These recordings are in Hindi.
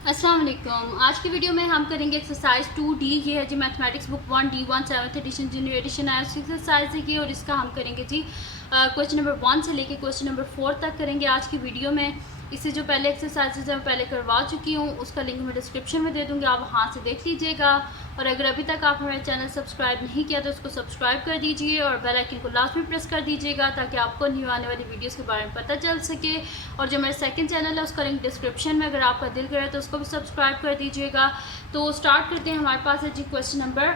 अस्सलाम वालेकुम। आज की वीडियो में हम करेंगे एक्सरसाइज 2D। ये है जी mathematics book 1D1 7th edition जी न्यू एडिशन आया एक्सरसाइज है ये, और इसका हम करेंगे जी क्वेश्चन नंबर 1 से लेके क्वेश्चन नंबर 4 तक करेंगे आज की वीडियो में। इससे जो पहले एक्सरसाइजेज है मैं पहले करवा चुकी हूँ, उसका लिंक मैं डिस्क्रिप्शन में दे दूँगी, आप वहाँ से देख लीजिएगा। और अगर अभी तक आप हमारे चैनल सब्सक्राइब नहीं किया तो उसको सब्सक्राइब कर दीजिए और बेल आइकन को लास्ट में प्रेस कर दीजिएगा ताकि आपको न्यू आने वाली वीडियोस के बारे में पता चल सके। और जो मेरा सेकंड चैनल है उसका लिंक डिस्क्रिप्शन में, अगर आपका दिल करे तो उसको भी सब्सक्राइब कर दीजिएगा। तो स्टार्ट करते हैं। हमारे पास है जी क्वेश्चन नंबर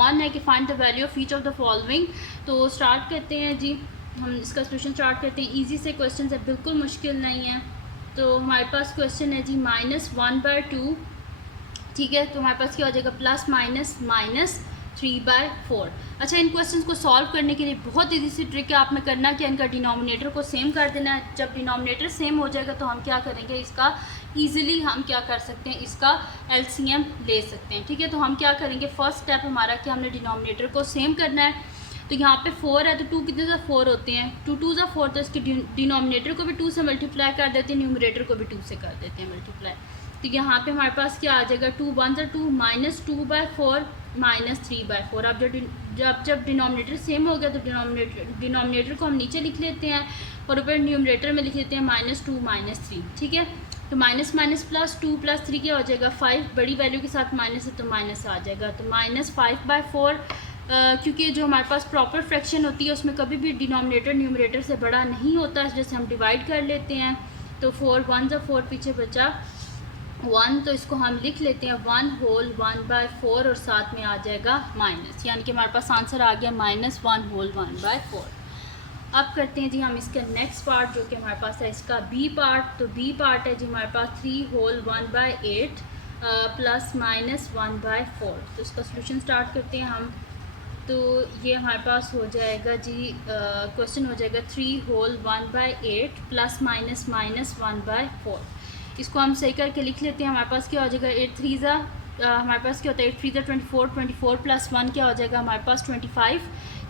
1 है कि find the value of each of the following. तो स्टार्ट करते हैं जी, हम इसका सोल्यूशन स्टार्ट करते हैं। ईजी से क्वेश्चन है, बिल्कुल मुश्किल नहीं है। तो हमारे पास क्वेश्चन है जी -1/2, ठीक है। तो हमारे पास क्या हो जाएगा +-3/4। अच्छा, इन क्वेश्चंस को सॉल्व करने के लिए बहुत ईजी सी ट्रिक है। आपने करना क्या, इनका डिनोमिनेटर को सेम कर देना है। जब डिनोमिनेटर सेम हो जाएगा तो हम क्या करेंगे, इसका ईजिली हम क्या कर सकते हैं, इसका एलसीएम ले सकते हैं, ठीक है। तो हम क्या करेंगे, फर्स्ट स्टेप हमारा कि हमने डिनोमिनेटर को सेम करना है। तो यहाँ पे 4 है तो 2 कितने सा 4 होते हैं, 2 2 सा 4, तो इसके डिनोमिनेटर को भी 2 से मल्टीप्लाई कर देते हैं, न्यूमरेटर को भी 2 से कर देते हैं मल्टीप्लाई। तो यहाँ पे हमारे पास क्या आ जाएगा, 2 1 सा 2, -2/4 -3/4। अब जब डिनोमिनेटर सेम हो गया तो डिनोमिनेटर को हम नीचे लिख लेते हैं और ऊपर न्यूमरेटर में लिख लेते हैं -2 -3, ठीक है। तो माइनस माइनस प्लस 2 + 3 क्या हो जाएगा 5, बड़ी वैल्यू के साथ माइनस है तो माइनस आ जाएगा। तो -5/4, क्योंकि जो हमारे पास प्रॉपर फ्रैक्शन होती है उसमें कभी भी डिनोमिनेटर न्यूमरेटर से बड़ा नहीं होता, जैसे हम डिवाइड कर लेते हैं। तो 4 1 सा 4, पीछे बचा 1, तो इसको हम लिख लेते हैं 1 होल 1/4 और साथ में आ जाएगा माइनस, यानी कि हमारे पास आंसर आ गया -1 होल 1/4। अब करते हैं जी हम इसका नेक्स्ट पार्ट, जो कि हमारे पास है इसका बी पार्ट। तो बी पार्ट है जी हमारे पास 3 होल 1/8 +-1/4। तो इसका सोल्यूशन स्टार्ट करते हैं हम। तो ये हमारे पास हो जाएगा जी, क्वेश्चन हो जाएगा 3 होल 1/8 +-(-1/4)। इसको हम सही करके लिख लेते हैं। हमारे पास क्या हो जाएगा 8 3 ज़ा, हमारे पास क्या होता है 8 3 ज़ा 24, 24 + 1 क्या हो जाएगा हमारे पास 25।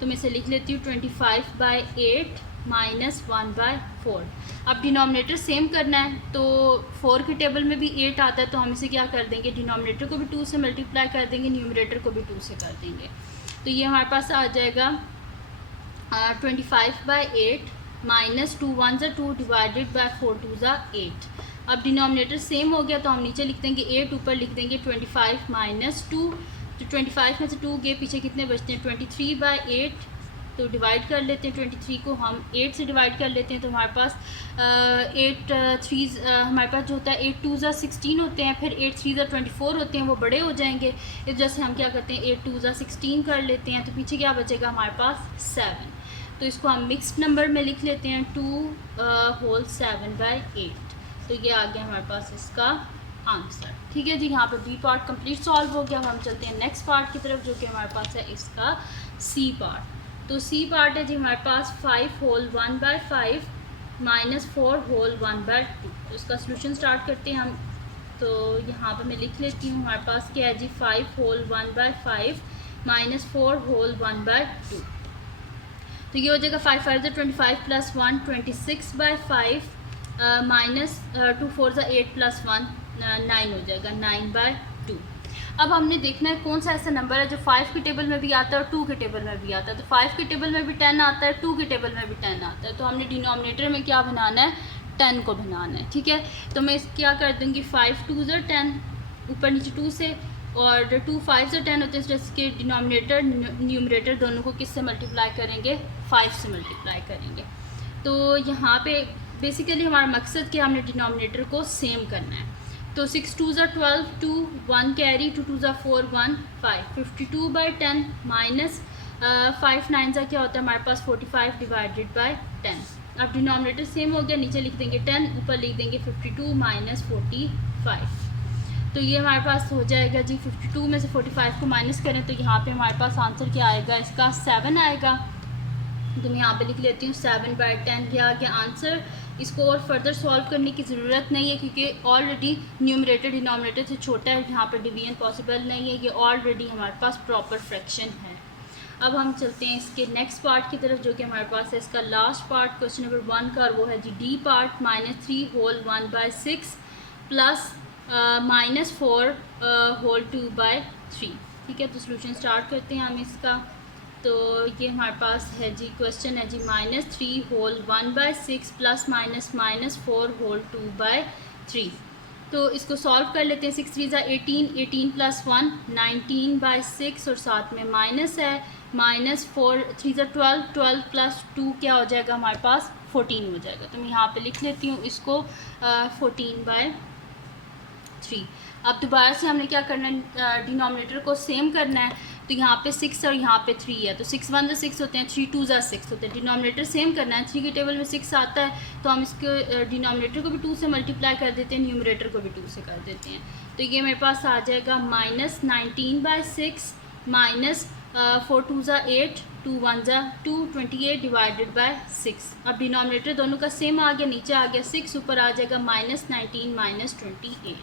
तो मैं इसे लिख लेती हूँ 25/8 -1/4। अब डिनोमिनेटर सेम करना है, तो 4 के टेबल में भी 8 आता है, तो हम इसे क्या कर देंगे, डिनोमिनेटर को भी 2 से मल्टीप्लाई कर देंगे, न्यूमरेटर को भी 2 से कर देंगे। तो ये हमारे पास आ जाएगा 25/8 -2 1 ज़ा 2 डिवाइडेड बाय 4 2 ज़ा 8। अब डिनोमिनेटर सेम हो गया तो हम नीचे लिख देंगे 8, ऊपर लिख देंगे 25 - 2। तो 25 में से 2 के पीछे कितने बचते हैं 23/8। तो डिवाइड कर लेते हैं 23 को हम 8 से डिवाइड कर लेते हैं। तो हमारे पास 8 3 हमारे पास जो होता है 8 2 ज़ा 16 होते हैं, फिर 8 3 ज़ा 24 होते हैं, वो बड़े हो जाएंगे। इस वजह से हम क्या करते हैं 8 2 ज़ा 16 कर लेते हैं। तो पीछे क्या बचेगा हमारे पास 7। तो इसको हम मिक्स्ड नंबर में लिख लेते हैं 2 होल 7/8। तो ये आ गया हमारे पास इसका आंसर, ठीक है जी। यहाँ पर बी पार्ट कंप्लीट सॉल्व हो गया। अब हम चलते हैं नेक्स्ट पार्ट की तरफ, जो कि हमारे पास है इसका सी पार्ट। तो सी पार्ट है जी हमारे पास 5 होल 1/5 -4 होल 1/2। तो इसका सोल्यूशन स्टार्ट करते हैं हम। तो यहाँ पर मैं लिख लेती हूँ, हमारे पास क्या है जी 5 होल 1/5 -4 होल 1/2। तो ये हो जाएगा 5 5 ज़ा 25 + 1 26/5 -2 4 ज़ा 8 + 1 9 हो जाएगा 9/2। अब हमने देखना है कौन सा ऐसा नंबर है जो 5 के टेबल में भी आता है और 2 के टेबल में भी आता है। तो 5 के टेबल में भी 10 आता है, 2 के टेबल में भी 10 आता है। तो हमने डिनोमिनेटर में क्या बनाना है, 10 को बनाना है, ठीक है। तो मैं क्या कर दूँगी 5 2 ज़ा 10, ऊपर नीचे 2 से, और 2 5 ज़ा 10 होते हैं, जिसके डिनोमिनेटर न्यूमरेटर दोनों को किससे मल्टीप्लाई करेंगे, 5 से मल्टीप्लाई करेंगे। तो यहाँ पे बेसिकली हमारा मकसद कि हमने डिनोमिनेटर को सेम करना है। तो 6 2 ज़ा 12 2 1 कैरी 2 2 ज़ा 4 1 5 52/10 माइनस 5 9 ज़ा क्या होता है हमारे पास 45 डिवाइडेड बाय 10। अब डिनोमिनेटर सेम हो गया, नीचे लिख देंगे 10, ऊपर लिख देंगे 52 - 45। तो ये हमारे पास हो जाएगा जी 52 में से 45 को माइनस करें तो यहाँ पे हमारे पास आंसर क्या आएगा, इसका 7 आएगा। तो मैं यहाँ पे लिख लेती हूँ 7/10, ये आ गया आंसर। इसको और फर्दर सॉल्व करने की ज़रूरत नहीं है क्योंकि ऑलरेडी न्यूमरेटर डिनोमिनेटर से छोटा है, यहाँ पर डिवीजन पॉसिबल नहीं है, ये ऑलरेडी हमारे पास प्रॉपर फ्रैक्शन है। अब हम चलते हैं इसके नेक्स्ट पार्ट की तरफ, जो कि हमारे पास है इसका लास्ट पार्ट क्वेश्चन नंबर 1 का, और वो है जी D part -3 whole 1/6 -4 whole 2 by 3। ठीक है, तो सोल्यूशन स्टार्ट करते हैं हम इसका। तो ये हमारे पास है जी, क्वेश्चन है जी -3 whole 1 by 6 plus -4 whole 2 by 3। तो इसको सॉल्व कर लेते हैं। 6 3 ज़ा 18, 18 प्लस 1 19 बाय 6 और साथ में माइनस है, -4 3 ज़ा 12, 12 प्लस 2 क्या हो जाएगा हमारे पास 14 हो जाएगा। तो मैं यहाँ पे लिख लेती हूँ इसको 14 बाय 3। अब दोबारा से हमने क्या करना है, डिनोमिनेटर को सेम करना है। तो यहाँ पे 6 और यहाँ पे 3 है, तो 6 1 ज़ा 6 होते हैं, 3 2 ज़ा 6 होते हैं। डिनोमिनेटर सेम करना है। 3 के टेबल में 6 आता है तो हम इसके डिनोमिनेटर को भी 2 से मल्टीप्लाई कर देते हैं, न्यूमरेटर को भी 2 से कर देते हैं। तो ये मेरे पास आ जाएगा -19 बाय 6 माइनस 4 2 ज़ा 8, 2 1 ज़ा 2, 28 डिवाइडेड बाय 6। अब डिनोमिनेटर दोनों का सेम आ गया, नीचे आ गया 6, ऊपर आ जाएगा -19 -28।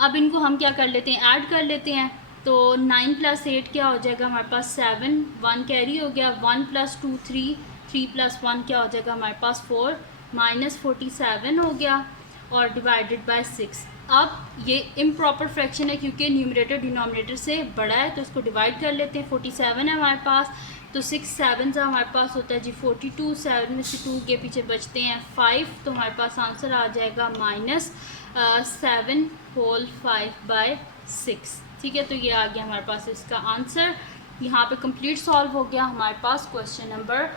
अब इनको हम क्या कर लेते हैं, ऐड कर लेते हैं। तो 9 प्लस 8 क्या हो जाएगा हमारे पास 7, 1 कैरी हो गया, 1 प्लस 2 3, 3 प्लस 1 क्या हो जाएगा हमारे पास 4, -47 हो गया और डिवाइडेड बाय 6। अब ये इम्प्रॉपर फ्रैक्शन है क्योंकि न्यूमरेटर डिनोमिनेटर से बड़ा है, तो इसको डिवाइड कर लेते हैं। 47 है हमारे पास, तो 6 7 सा हमारे पास होता है जी 42, 7 में से 2 के पीछे बचते हैं 5, तो हमारे पास आंसर आ जाएगा -7 होल 5 बाय 6। ठीक है, तो ये आ गया हमारे पास इसका आंसर। यहाँ पे कंप्लीट सॉल्व हो गया हमारे पास क्वेश्चन नंबर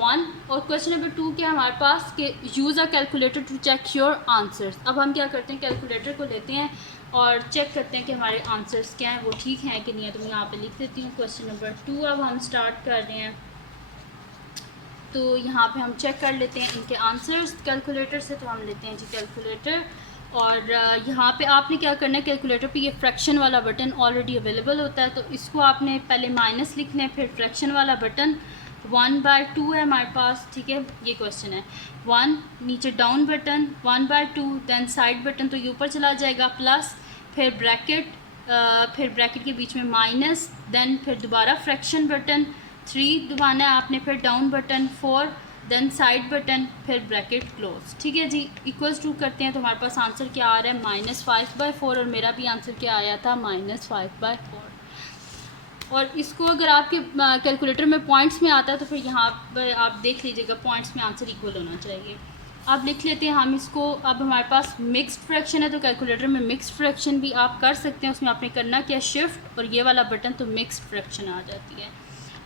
1। और क्वेश्चन नंबर 2 क्या हमारे पास कि use a calculator to check your answers. अब हम क्या करते हैं, कैलकुलेटर को लेते हैं और चेक करते हैं कि हमारे आंसर्स क्या हैं, वो ठीक हैं कि नहीं है। तो मैं यहाँ पे लिख देती हूँ क्वेश्चन नंबर 2। अब हम स्टार्ट कर रहे हैं, तो यहाँ पे हम चेक कर लेते हैं इनके आंसर्स कैलकुलेटर से। तो हम लेते हैं जी कैलकुलेटर, और यहाँ पे आपने क्या करना है, कैलकुलेटर पे ये फ्रैक्शन वाला बटन ऑलरेडी अवेलेबल होता है, तो इसको आपने पहले माइनस लिख लें, फिर फ्रैक्शन वाला बटन 1/2 है हमारे पास। ठीक है, ये क्वेश्चन है 1, नीचे down button 1/2, then side button तो ये ऊपर चला जाएगा, प्लस फिर ब्रैकेट, फिर ब्रैकेट के बीच में माइनस, देन फिर दोबारा फ्रैक्शन बटन 3 दबाना है आपने, फिर down button 4, then side button, फिर ब्रैकेट क्लोज। ठीक है जी, इक्वल्स टू करते हैं तो हमारे पास आंसर क्या आ रहा है -5/4, और मेरा भी आंसर क्या आया था -5/4। और इसको अगर आपके कैलकुलेटर में पॉइंट्स में आता है तो फिर यहाँ पर आप देख लीजिएगा पॉइंट्स में आंसर इक्वल होना चाहिए। अब लिख लेते हैं हम इसको। अब हमारे पास मिक्स्ड फ्रैक्शन है, तो कैलकुलेटर में मिक्स्ड फ्रैक्शन भी आप कर सकते हैं। उसमें आपने करना क्या, शिफ्ट और ये वाला बटन, तो मिक्स्ड फ्रैक्शन आ जाती है।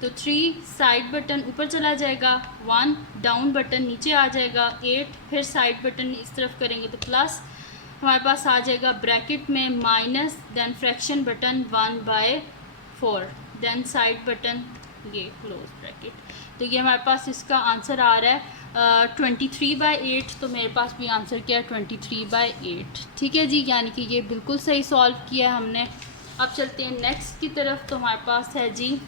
तो 3 साइड बटन ऊपर चला जाएगा, 1 डाउन बटन नीचे आ जाएगा, 8 फिर साइड बटन इस तरफ करेंगे तो प्लस, हमारे पास आ जाएगा ब्रैकेट में minus, then fraction button 1/4, then side button ये क्लोज ब्रैकेट। तो ये हमारे पास इसका आंसर आ रहा है 23/8। तो मेरे पास भी आंसर क्या है 23/8। ठीक है जी, यानी कि ये बिल्कुल सही सॉल्व किया है हमने। अब चलते हैं नेक्स्ट की तरफ। तो हमारे पास है जी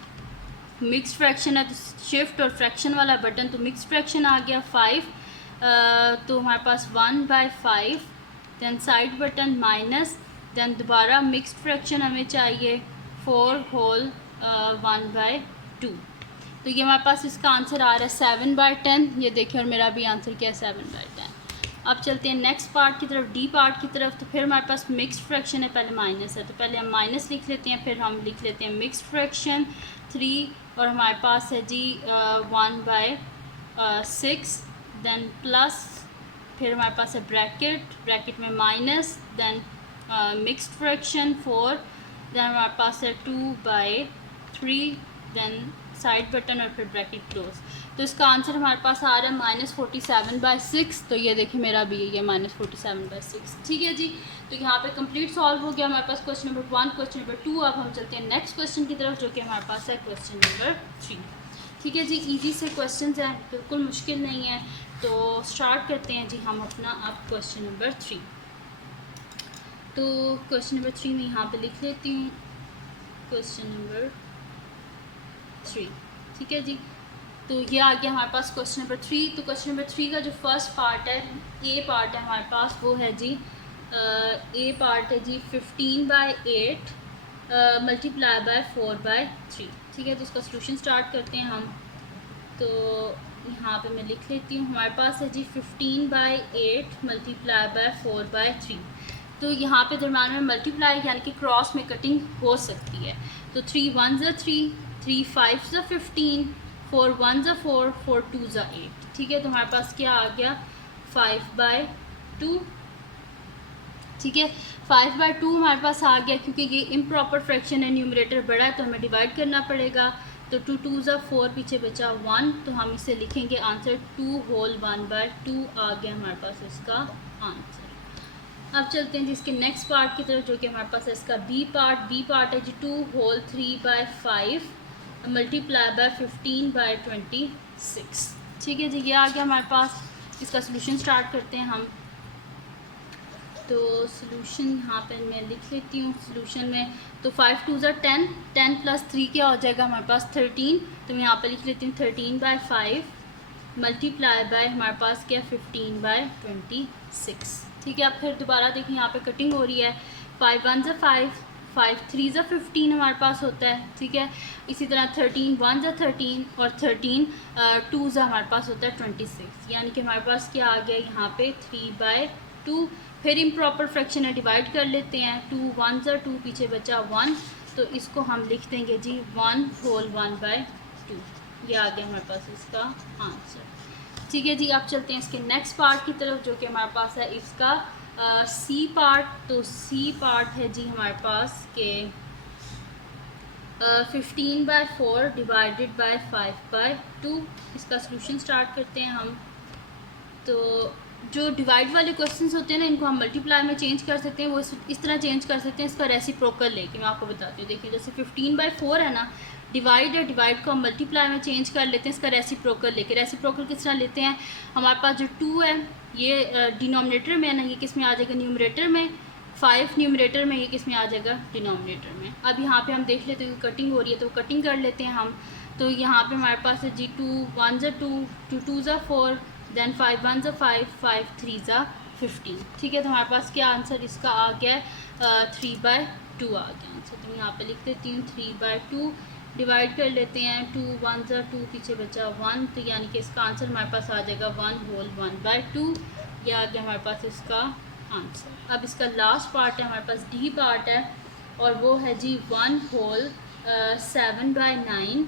मिक्स्ड फ्रैक्शन है, तो शिफ्ट और फ्रैक्शन वाला बटन, तो मिक्स्ड फ्रैक्शन आ गया 5, तो हमारे पास 1/5, then side button minus, then दोबारा मिक्स्ड फ्रैक्शन हमें चाहिए 4 होल 1/2। तो ये हमारे पास इसका आंसर आ रहा है 7/10। ये देखिए, और मेरा भी आंसर क्या है 7/10। अब चलते हैं नेक्स्ट पार्ट की तरफ, डी पार्ट की तरफ। तो फिर हमारे पास मिक्स्ड फ्रैक्शन है, पहले माइनस है, तो पहले हम माइनस लिख लेते हैं, फिर हम लिख लेते हैं मिक्स्ड फ्रैक्शन 3, और हमारे पास है जी 1/6, देन प्लस, फिर हमारे पास है ब्रैकेट, ब्रैकेट में minus, then mixed fraction 4, then हमारे पास है 2/3, देन साइड बटन और फिर ब्रैकेट क्लोज। तो इसका आंसर हमारे पास आ रहा है -47/6। तो ये देखिए मेरा भी ये -47/6। ठीक है जी, तो यहाँ पे कंप्लीट सॉल्व हो गया हमारे पास क्वेश्चन नंबर 1, क्वेश्चन नंबर 2। अब हम चलते हैं नेक्स्ट क्वेश्चन की तरफ, जो कि हमारे पास है क्वेश्चन नंबर 3। ठीक है जी, इजी से क्वेश्चन हैं, बिल्कुल मुश्किल नहीं है। तो स्टार्ट करते हैं जी हम अपना अब क्वेश्चन नंबर 3। तो क्वेश्चन नंबर 3 में यहाँ पे लिख लेती हूँ क्वेश्चन नंबर 3। ठीक है जी, तो ये आ गया हमारे पास क्वेश्चन नंबर 3। तो क्वेश्चन नंबर 3 का जो फर्स्ट पार्ट है, ए पार्ट है हमारे पास, वो है जी ए पार्ट है जी 15/8 मल्टीप्लाई बाय 4/3। ठीक है, तो इसका सोल्यूशन स्टार्ट करते हैं हम। तो यहाँ पे मैं लिख लेती हूँ, हमारे पास है जी 15/8 मल्टीप्लाई बाय 4/3। तो यहाँ पे दरम्यान में मल्टीप्लाई यानी कि क्रॉस में कटिंग हो सकती है। तो 3 1 ज़ा 3, 3 5 ज़ा 15, 4 1 ज़ा 4, 4 2 ज़ा 8। ठीक है, तो हमारे पास क्या आ गया 5/2। ठीक है, 5/2 हमारे पास आ गया, क्योंकि ये इम्प्रॉपर फ्रैक्शन है, न्यूमरेटर बड़ा है तो हमें डिवाइड करना पड़ेगा। तो 2 2 ज़ा 4, पीछे बचा 1, तो हम इसे लिखेंगे आंसर 2 होल 1/2 आ गया हमारे पास इसका आंसर। अब चलते हैं जी इसके नेक्स्ट पार्ट की तरफ, जो कि हमारे पास है इसका बी पार्ट है जी 2 होल 3/5 मल्टीप्लाई बाय 15/26। ठीक है जी, ये आ गया हमारे पास। इसका सोल्यूशन स्टार्ट करते हैं हम। तो सोल्यूशन यहाँ पे मैं लिख लेती हूँ सोल्यूशन में। तो 5 2 ज़ा 10, 10 + 3 क्या हो जाएगा हमारे पास 13। तो मैं यहाँ पे लिख लेती हूँ 13/5 मल्टीप्लाई बाय हमारे पास क्या 15/26। ठीक है, अब फिर दोबारा देखिए यहाँ पे कटिंग हो रही है। 5 1 ज़ा 5, 5 3 ज़ा 15 हमारे पास होता है। ठीक है, इसी तरह 13 1 ज़ा 13 और 13 2 ज़ा हमारे पास होता है 26, यानी कि हमारे पास क्या आ गया यहाँ पे 3/2। फिर इम्प्रॉपर फ्रैक्शन है, डिवाइड कर लेते हैं। 2 1 ज़ा 2, पीछे बचा 1, तो इसको हम लिख देंगे जी 1 होल 1/2। ये आ गया हमारे पास इसका आंसर। ठीक है जी, अब चलते हैं इसके नेक्स्ट पार्ट की तरफ, जो कि हमारे पास है इसका सी पार्ट। तो सी पार्ट है जी हमारे पास के 15/4 डिवाइडेड बाय 5/2। इसका सोल्यूशन स्टार्ट करते हैं हम। तो जो डिवाइड वाले क्वेश्चंस होते हैं ना, इनको हम मल्टीप्लाई में चेंज कर सकते हैं। वो इस तरह चेंज कर सकते हैं, इसका रेसिप्रोकल लेके मैं आपको बताती हूँ। देखिए जैसे 15/4 है ना, डिवाइड है, डिवाइड को हम मल्टीप्लाई में चेंज कर लेते हैं इसका रेसिप्रोकल लेके। रेसिप्रोकल किस तरह लेते हैं, हमारे पास जो 2 है ये डिनोमिनेटर में है ना, ये किस में आ जाएगा न्यूमरेटर में, 5 न्यूमरेटर में, ये किस में आ जाएगा डिनोमिनेटर में। अब यहाँ पे हम देख लेते हैं कि कटिंग हो रही है, तो कटिंग कर लेते हैं हम। तो यहाँ पे हमारे पास है जी 2 1 ज़ा 2, 2 2 ज़ा 4, देन 5 1 ज़ा 5, 5 3 ज़ा 15। ठीक है, तो हमारे पास क्या आंसर इसका आ गया 3/2 आ गया आंसर। तो मैं यहाँ पे लिख देती हूँ 3/2। डिवाइड कर लेते हैं। 2 1 ज़ा 2, पीछे बचा 1, तो यानी कि इसका आंसर हमारे पास आ जाएगा 1 होल 1/2। यह आ गया हमारे पास इसका आंसर। अब इसका लास्ट पार्ट है हमारे पास डी पार्ट है, और वो है जी 1 होल 7/9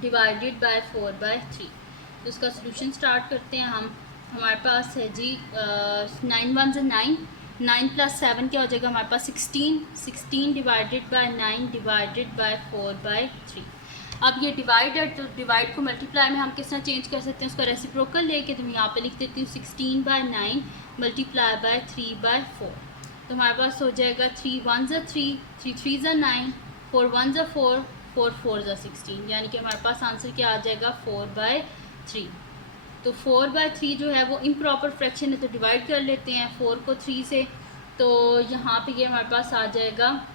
डिवाइडेड बाय 4/3। तो इसका सोल्यूशन स्टार्ट करते हैं हम। हमारे पास है जी 9 1 ज़ा 9, 9 + 7 क्या हो जाएगा हमारे पास 16, 16 डिवाइडेड बाय 9 डिवाइडेड बाय 4/3। अब ये डिवाइड है, तो डिवाइड को मल्टीप्लाई में हम किस तरह चेंज कर सकते हैं, उसका रेसिप्रोकल लेके। तो मैं यहाँ पे लिख देती हूँ 16/9 मल्टीप्लाई बाय 3/4। तो हमारे पास हो जाएगा 3 1 ज़ा 3, 3 3 ज़ा 9, 4 1 ज़ा 4, 4 4 ज़ा 16, यानी कि हमारे पास आंसर क्या आ जाएगा 4/3। तो 4/3 जो है वो इम्प्रॉपर फ्रैक्शन है, तो डिवाइड कर लेते हैं 4 को 3 से। तो यहाँ पे ये हमारे पास आ जाएगा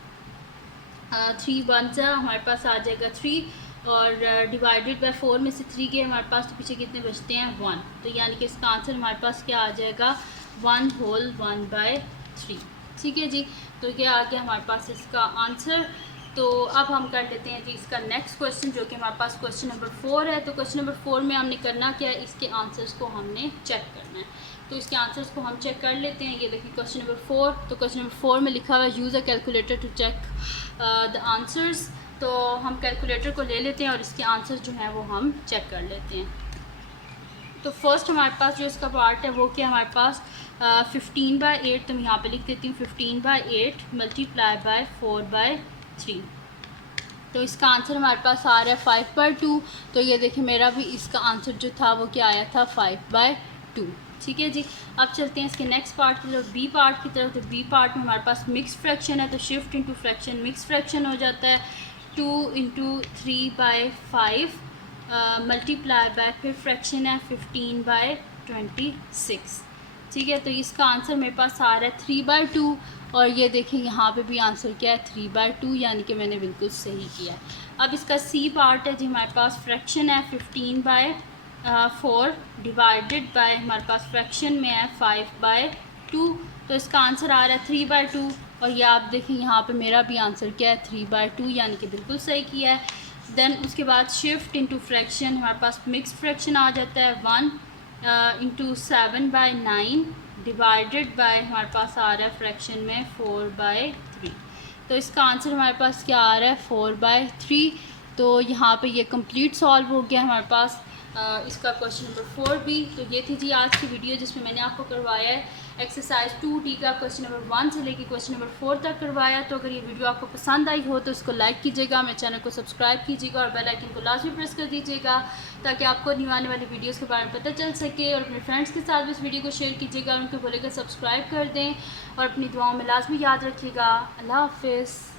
3 1 ज़ा हमारे पास आ जाएगा 3, और डिवाइडेड बाय 4 में से 3 के हमारे पास तो पीछे कितने बचते हैं 1, तो यानी कि इसका आंसर हमारे पास क्या आ जाएगा 1 होल 1/3। ठीक है जी, तो ये आ गया हमारे पास इसका आंसर। तो अब हम कर लेते हैं जी इसका नेक्स्ट क्वेश्चन, जो कि हमारे पास क्वेश्चन नंबर 4 है। तो क्वेश्चन नंबर 4 में हमने करना क्या है, इसके आंसर्स को हमने चेक करना है। तो इसके आंसर्स को हम चेक कर लेते हैं। ये देखिए क्वेश्चन नंबर 4। तो क्वेश्चन नंबर 4 में लिखा हुआ है use a calculator to check the answers. तो हम कैलकुलेटर को ले लेते हैं और इसके आंसर जो हैं वो हम चेक कर लेते हैं। तो फर्स्ट हमारे पास जो इसका पार्ट है वो क्या हमारे पास 15/8। तो मैं यहाँ पे लिख देती हूँ 15/8 मल्टीप्लाई बाय 4/3। तो इसका आंसर हमारे पास आ रहा है 5/2। तो ये देखिए मेरा भी इसका आंसर जो था वो क्या आया था 5/2। ठीक है जी, अब चलते हैं इसके नेक्स्ट पार्ट की तरफ, बी पार्ट की तरफ। तो बी पार्ट में हमारे पास मिक्स फ्रैक्शन है, तो shift into fraction mix fraction हो जाता है। 2 × 3/5 मल्टीप्लाई बाय, फिर फ्रैक्शन है 15/26। ठीक है, तो इसका आंसर मेरे पास आ रहा है 3/2, और ये देखिए यहाँ पे भी आंसर क्या है 3/2, यानी कि मैंने बिल्कुल सही किया। अब इसका सी पार्ट है जी हमारे पास फ्रैक्शन है 15/4 डिवाइडेड बाय हमारे पास फ्रैक्शन में है 5/2। तो इसका आंसर आ रहा है 3/2, और ये आप देखिए यहाँ पे मेरा भी आंसर क्या है 3/2, यानी कि बिल्कुल सही किया है। देन उसके बाद शिफ्ट इनटू फ्रैक्शन, हमारे पास मिक्स फ्रैक्शन आ जाता है 1 × 7/9 डिवाइडेड बाय हमारे पास आ रहा है फ्रैक्शन में 4/3। तो इसका आंसर हमारे पास क्या आ रहा है 4/3। तो यहाँ पे ये कंप्लीट सॉल्व हो गया हमारे पास इसका क्वेश्चन नंबर 4 भी। तो ये थी जी आज की वीडियो जिसमें मैंने आपको करवाया है एक्सरसाइज 2D का क्वेश्चन नंबर 1 से लेकर क्वेश्चन नंबर 4 तक करवाया। तो अगर ये वीडियो आपको पसंद आई हो तो इसको लाइक कीजिएगा, मेरे चैनल को सब्सक्राइब कीजिएगा और बेल आइकन को लाजमी प्रेस कर दीजिएगा ताकि आपको न्यू आने वाली वीडियोस के बारे में पता चल सके। और अपने फ्रेंड्स के साथ भी इस वीडियो को शेयर कीजिएगा, उनको बोलेगा सब्सक्राइब कर दें और अपनी दुआओं में लाजमी याद रखिएगा। अल्लाह हाफिज़।